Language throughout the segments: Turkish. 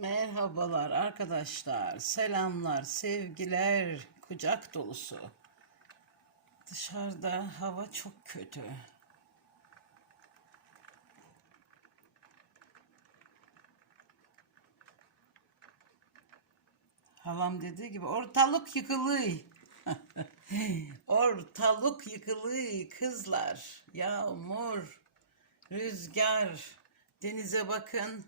Merhabalar arkadaşlar, selamlar, sevgiler, kucak dolusu. Dışarıda hava çok kötü. Halam dediği gibi ortalık yıkılıyor. ortalık yıkılıyor kızlar. Yağmur, rüzgar, denize bakın.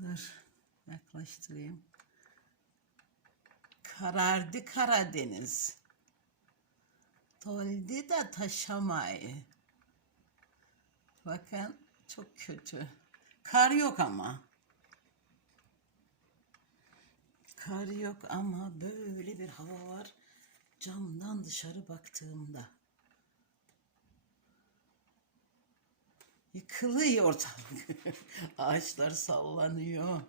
Dur yaklaştırayım. Karardı Karadeniz. Doldu da taşamayı. Bakın çok kötü. Kar yok ama. Kar yok ama böyle bir hava var. Camdan dışarı baktığımda. Yıkılıyor ortalık. Ağaçlar sallanıyor.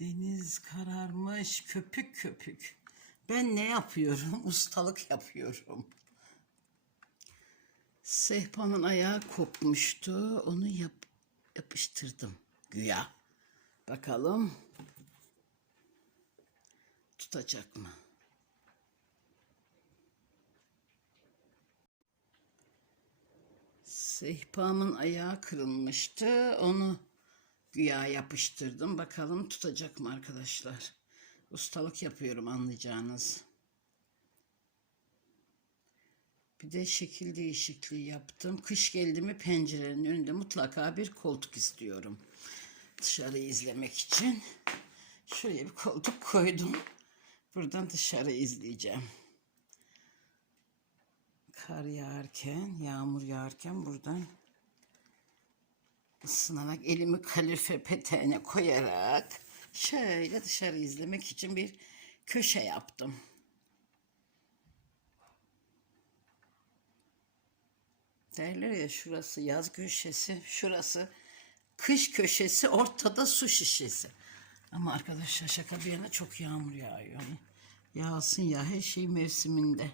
Deniz kararmış köpük köpük. Ben ne yapıyorum? Ustalık yapıyorum. Sehpamın ayağı kopmuştu. Onu yap yapıştırdım güya. Bakalım tutacak mı? Sehpamın ayağı kırılmıştı. Onu güya yapıştırdım. Bakalım tutacak mı arkadaşlar? Ustalık yapıyorum anlayacağınız. Bir de şekil değişikliği yaptım. Kış geldi mi pencerenin önünde mutlaka bir koltuk istiyorum. Dışarıyı izlemek için. Şuraya bir koltuk koydum. Buradan dışarı izleyeceğim. Kar yağarken, yağmur yağarken buradan ısınarak elimi kalorifer peteğine koyarak şöyle dışarı izlemek için bir köşe yaptım. Derler ya şurası yaz köşesi, şurası kış köşesi, ortada su şişesi. Ama arkadaşlar şaka bir yana çok yağmur yağıyor. Yağsın ya her şey mevsiminde.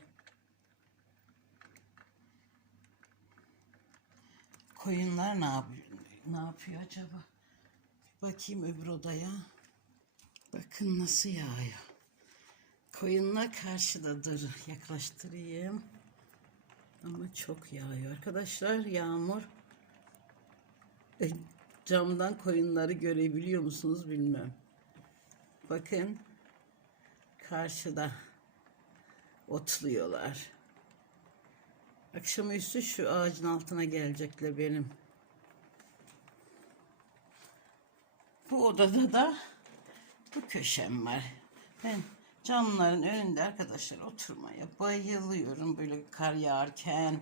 Koyunlar ne yapıyor? Ne yapıyor acaba? Bir bakayım öbür odaya. Bakın nasıl yağıyor. Koyunlar karşıda dur. Yaklaştırayım. Ama çok yağıyor. Arkadaşlar yağmur. E, camdan koyunları görebiliyor musunuz bilmem. Bakın karşıda otluyorlar. Akşamüstü şu ağacın altına gelecekler benim. Bu odada da bu köşem var. Ben camların önünde arkadaşlar oturmaya bayılıyorum. Böyle kar yağarken,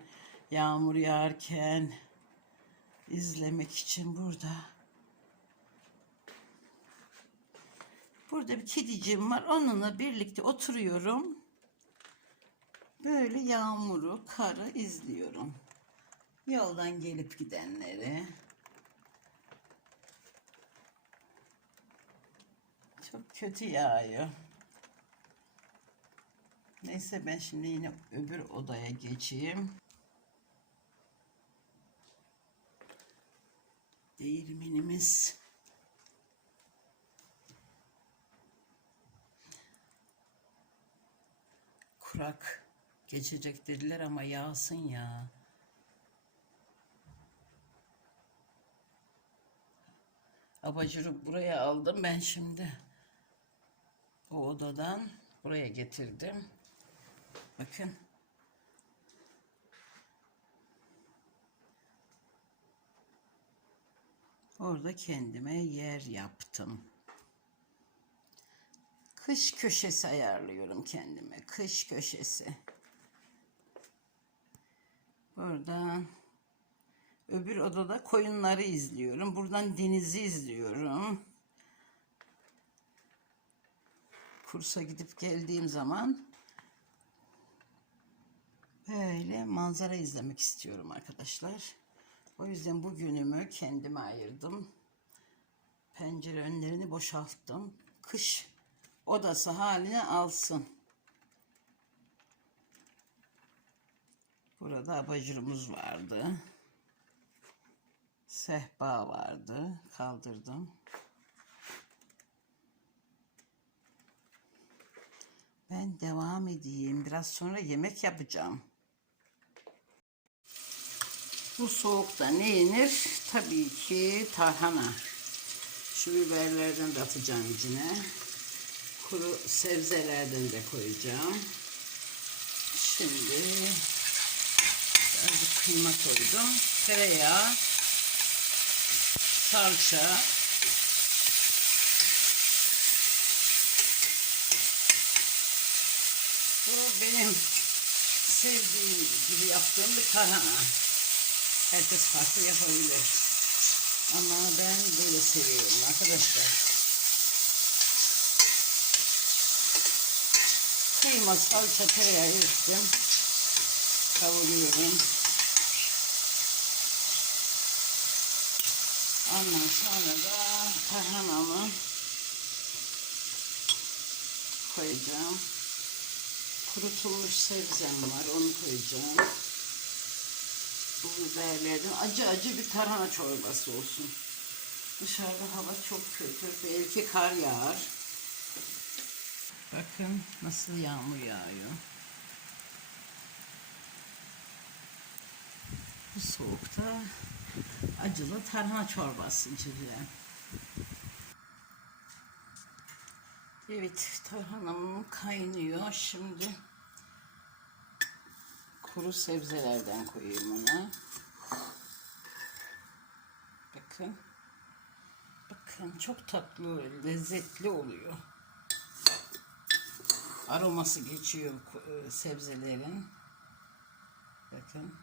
yağmur yağarken izlemek için burada. Burada bir kediciğim var. Onunla birlikte oturuyorum. Böyle yağmuru, karı izliyorum. Yoldan gelip gidenleri. Çok kötü yağıyor. Neyse ben şimdi yine öbür odaya geçeyim. Değirmenimiz. Kurak geçecek dediler ama yağsın ya. Abajuru buraya aldım ben şimdi. O odadan buraya getirdim. Bakın. Orada kendime yer yaptım. Kış köşesi ayarlıyorum kendime. Kış köşesi. Buradan öbür odada koyunları izliyorum. Buradan denizi izliyorum. Kursa gidip geldiğim zaman böyle manzara izlemek istiyorum arkadaşlar. O yüzden bu günümü kendime ayırdım. Pencere önlerini boşalttım. Kış odası haline alsın. Burada abajurumuz vardı. Sehpa vardı. Kaldırdım. Ben devam edeyim. Biraz sonra yemek yapacağım. Bu soğukta ne yenir? Tabii ki tarhana. Şu biberlerden de atacağım içine. Kuru sebzelerden de koyacağım. Şimdi birazcık kıyma koydum. Tereyağı, salça, Bu benim sevdiğim gibi yaptığım bir tarhana. Herkes farklı yapabilir. Ama ben böyle seviyorum arkadaşlar. Kıyma, salça, tereyağı ettim. Kavuruyorum. Ondan sonra da tarhanamı koyacağım. Kurutulmuş sebzem var. Onu koyacağım. Bu biberlerden acı acı bir tarhana çorbası olsun. Dışarıda hava çok kötü. Belki kar yağar. Bakın nasıl yağmur yağıyor. Bu soğukta acılı tarhana çorbası içeceğim. Evet tarhanam kaynıyor. Şimdi kuru sebzelerden koyayım ona. Bakın. Bakın çok tatlı, lezzetli oluyor. Aroması geçiyor e, sebzelerin. Bakın.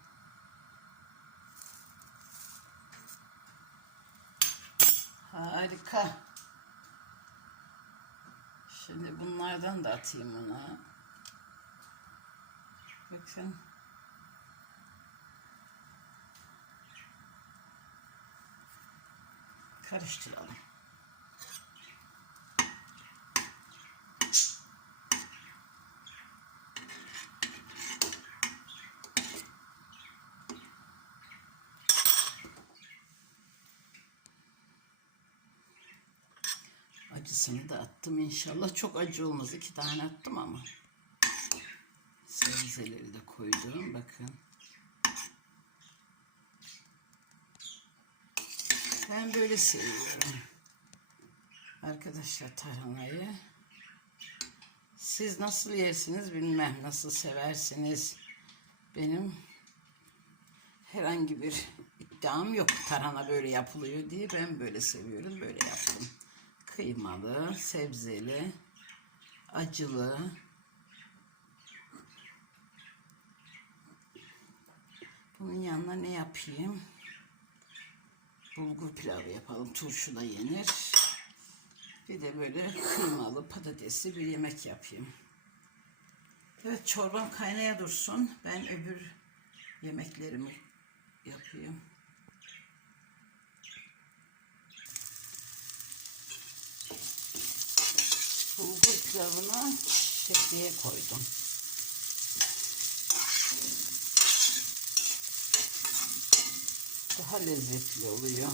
Harika. Şimdi bunlardan da atayım ona. Bakın. Karıştıralım. Acısını da attım inşallah. Çok acı olmaz. İki tane attım ama. Sebzeleri de koydum. Bakın. Ben böyle seviyorum. Arkadaşlar tarhanayı. Siz nasıl yersiniz bilmem. Nasıl seversiniz. Benim herhangi bir iddiam yok. Tarhana böyle yapılıyor diye ben böyle seviyorum. Böyle yaptım. Kıymalı, sebzeli, acılı. Bunun yanına ne yapayım? bulgur pilavı yapalım. Turşu da yenir. Bir de böyle kıymalı patatesli bir yemek yapayım. Evet çorbam kaynaya dursun. Ben öbür yemeklerimi yapayım. Bulgur pilavını şekliye koydum. daha lezzetli oluyor.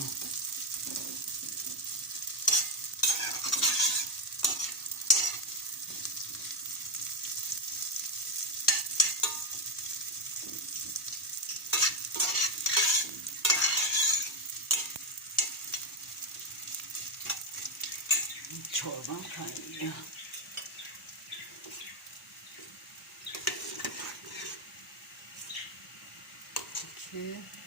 嗯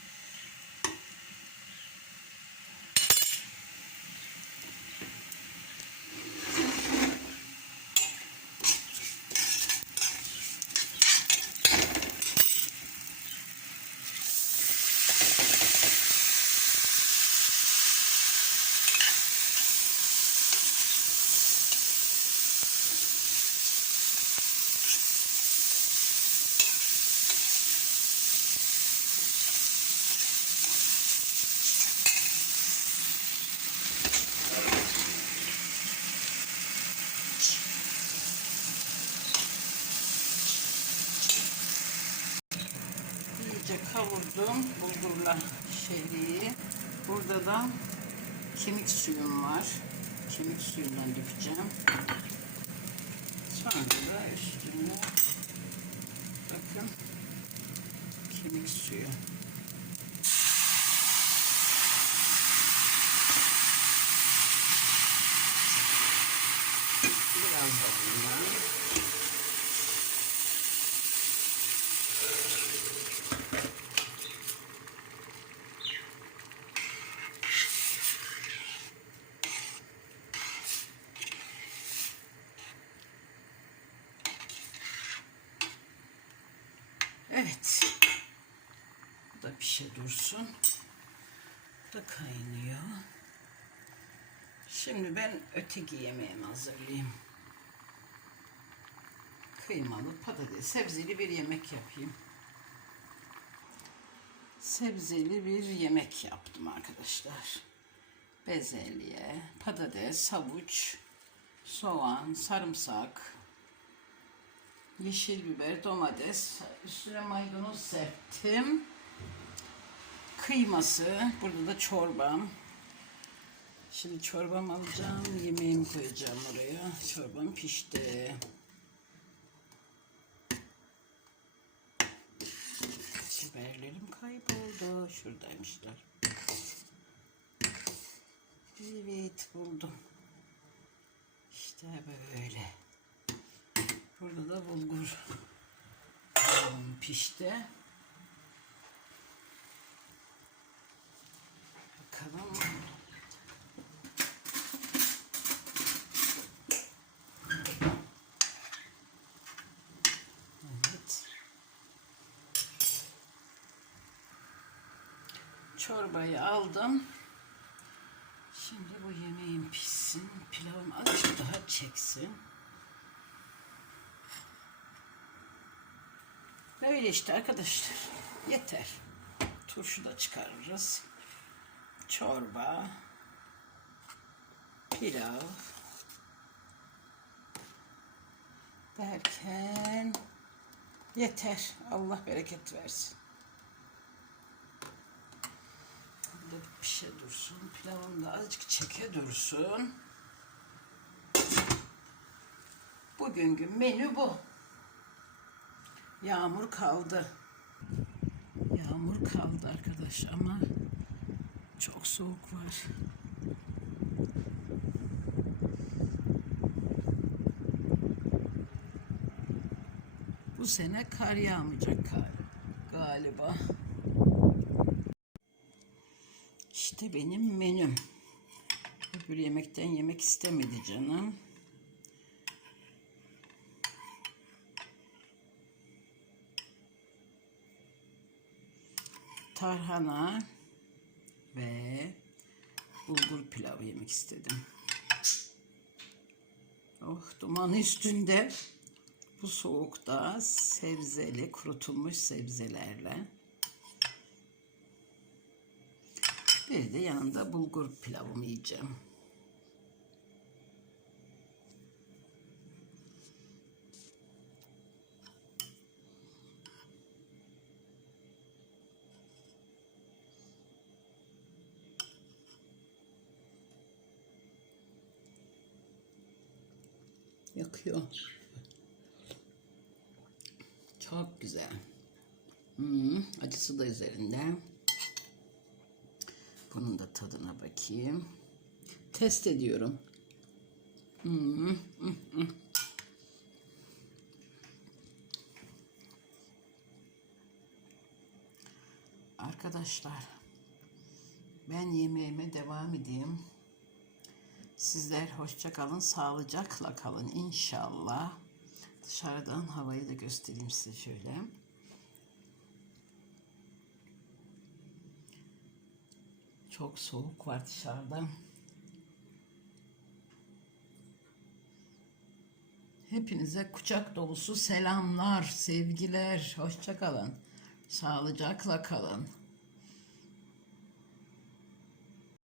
kavurdum bulgurla şehriyi. Burada da kemik suyum var. Kemik suyundan dökeceğim. Sonra da üstüne bakın kemik suyu. Biraz da bundan. Evet. Bu da pişe dursun. Bu da kaynıyor. Şimdi ben öteki yemeğimi hazırlayayım. Kıymalı patates, sebzeli bir yemek yapayım. Sebzeli bir yemek yaptım arkadaşlar. Bezelye, patates, havuç, soğan, sarımsak, yeşil biber, domates, üstüne maydanoz serptim. Kıyması, burada da çorbam. Şimdi çorbam alacağım, yemeğimi koyacağım oraya. Çorbam pişti. Biberlerim kayboldu. Şuradaymışlar. Evet buldum. İşte böyle. Burada da bulgur pişti. Bakalım. Evet. Çorbayı aldım. Şimdi bu yemeğim pişsin. Pilavım azıcık daha çeksin. Böyle işte arkadaşlar. Yeter. Turşu da çıkarırız. Çorba. Pilav. Derken yeter. Allah bereket versin. Burada bir pişe dursun. Pilavım da azıcık çeke dursun. Bugünkü menü bu. Yağmur kaldı. Yağmur kaldı arkadaş ama çok soğuk var. Bu sene kar yağmayacak gal- galiba. İşte benim menüm. Öbür yemekten yemek istemedi canım. Tarhana ve bulgur pilavı yemek istedim. Oh duman üstünde bu soğukta sebzeli kurutulmuş sebzelerle bir de yanında bulgur pilavımı yiyeceğim. Yakıyor. Çok güzel. Hmm, acısı da üzerinde. Bunun da tadına bakayım. Test ediyorum. Hmm, hmm, hmm. Arkadaşlar ben yemeğime devam edeyim. Sizler hoşça kalın, sağlıcakla kalın inşallah. Dışarıdan havayı da göstereyim size şöyle. Çok soğuk var dışarıda. Hepinize kucak dolusu selamlar, sevgiler. Hoşça kalın. Sağlıcakla kalın.